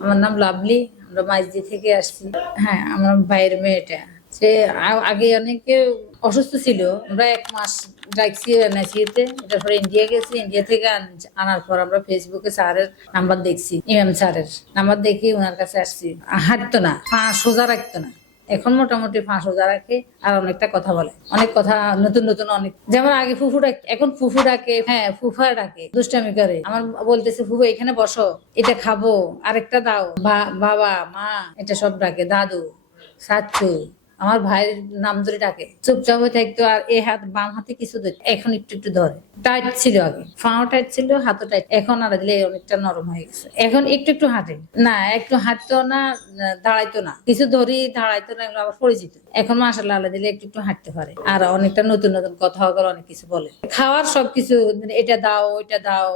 আমার নাম লাভলি, আমরা মাইজদি থেকে আসছি। হ্যাঁ আমার ভাইয়ের মেয়েটা। সে আগে অনেকে অসুস্থ ছিল, আমরা এক মাস রাখছি এটার পরে ইন্ডিয়া গেছি ইন্ডিয়া থেকে আন- আনার পর আমরা ফেসবুকে স্যারের নাম্বার দেখছি, ইমাম স্যারের। নাম্বার দেখি ওনার কাছে আসছি। হাঁটতো না, পা সোজা রাখতো না। এখন মোটামুটি পাঁচ হাজার রাখে আর অনেকটা কথা বলে। অনেক কথা, নতুন নতুন অনেক। যেমন আগে ফুফু ডাকে, এখন ফুফু ডাকে হ্যাঁ ফুফা ডাকে, দুষ্টামি করে। আমার বলতেছে, ফুফু, এখানে বসো, এটা খাব, আরেকটা দাও বাবা, মা, এটা সব ডাকে, দাদু, সাচ্চু। আমার ভাইয়ের নাম ধরে ডাকে। চুপচাপ হয়ে থাকতো আর এ হাত বাম হাতে কিছু এখন একটু একটু ধরে। টাইট ছিল আগে। ফাও টাইট ছিল, হাতও টাইট। এখন আর দিলে অনেকটা নরম হয়ে গেছে। এখন একটু একটু হাঁটে। না, একটু হাঁটতো না দাঁড়াইতো না। কিছু ধরি, দাঁড়াইতো না, এগুলো আবার পড়ে যেত এখন মাসাল্লাহ আল্লাহ দিলে একটু একটু হাঁটতে পারে। আর অনেকটা নতুন নতুন কথা করে অনেক কিছু বলে। খাওয়ার সবকিছু মানে এটা দাও, ওইটা দাও,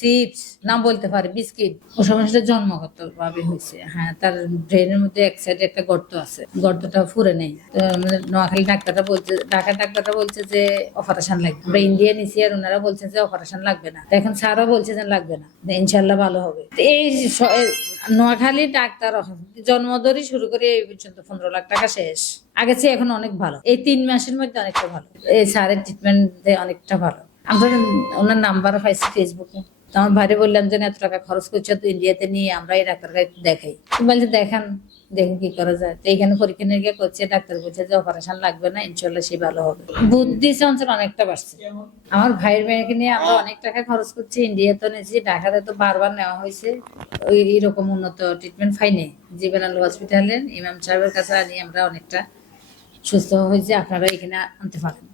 চিপস, নাম বলতে পারে, বিস্কিট। ও সমস্যাটা জন্মগত ভাবে হয়েছে। হ্যাঁ তার ব্রেনের মধ্যে এক সাইডে একটা গর্ত আছে। গর্তটা ফুরে নেই তো নোয়াখালী ডাক্তারটা বলছে, ঢাকার ডাক্তারটা বলছে যে অপারেশন লাগবে। আমরা ইন্ডিয়া নিছি আর ওনারা বলছেন যে অপারেশন লাগবে না। এখন স্যারও বলছে যে লাগবে না। ইনশাল্লাহ ভালো হবে। এই নোয়াখালী ডাক্তার জন্ম ধরে শুরু করে এই পর্যন্ত পনেরো লাখ টাকা শেষ। আগে চেয়ে এখন অনেক ভালো। এই তিন মাসের মধ্যে অনেকটা ভালো। এই স্যারের ট্রিটমেন্ট অনেকটা ভালো। আমরা ওনার নাম্বার পাইছি ফেসবুকে। আমার ভাইরে বললাম যে এত টাকা খরচ করছ, তো ইন্ডিয়াতে নিয়ে আমরা এই ডাক্তারকে একটু দেখাই। বলছে, দেখান। দেখুন কি করা যায়। তো এইখানে পরীক্ষা নিরীক্ষা করছে, ডাক্তার বলছে যে অপারেশন লাগবে না, ইনশাল্লাহ সে ভালো হবে। বুদ্ধি চঞ্চল অনেকটা বাড়ছে। আমার ভাইয়ের মেয়েকে নিয়ে আমরা অনেক টাকা খরচ করছি ইন্ডিয়াতে নিয়েছি ঢাকাতে তো বারবার নেওয়া হয়েছে। ওই এরকম উন্নত ট্রিটমেন্ট পাইনি। জীবন আলো হসপিটালের ইমাম সাহেবের কাছে আনি, আমরা অনেকটা সুস্থ হয়েছে, আপনারা এখানে আনতে পারেন।